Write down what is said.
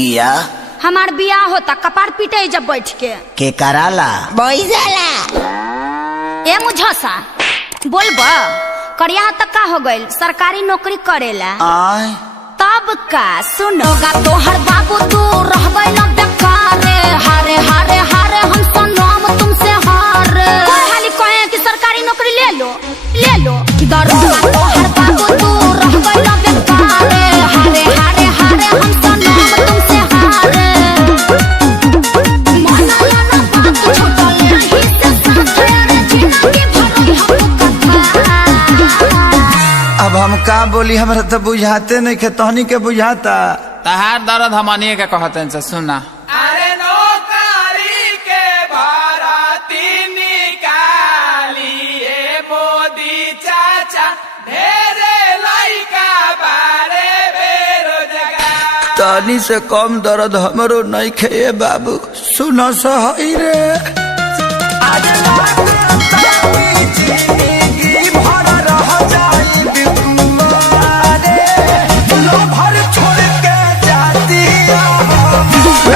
बिया हमार बियाह होता कपार पीटे जब बैठ के कराला बैजाला ए मुझसा बोलबा करिया तक का हो गइल सरकारी नौकरी करेला आय तब का सुनोगा तोहर बाबू तू रह गइल बेकार हारे हारे हारे हम सनम तुमसे हारे कोई हाली कहे कि सरकारी नौकरी ले लो दरोगा तोहर बाबू तू रह गइल बेकार हारे हारे हारे हम सनम तुमसे हारे मनाला ना बात छोटा ले ही से साथ जीना के भरई हम कथा अब हम का बोली हमरा तो बुझाते नहीं के तहनी के बुझाता तहार दर्द हमनी के कहते से सुना। अरे नौकरी के भरती निकालिए मोदी चाचा ढेरे लइका बारे बेरोजगार। तहनी से कम दर्द हमरो नहीं खे बाबू सुनो सही रे। आज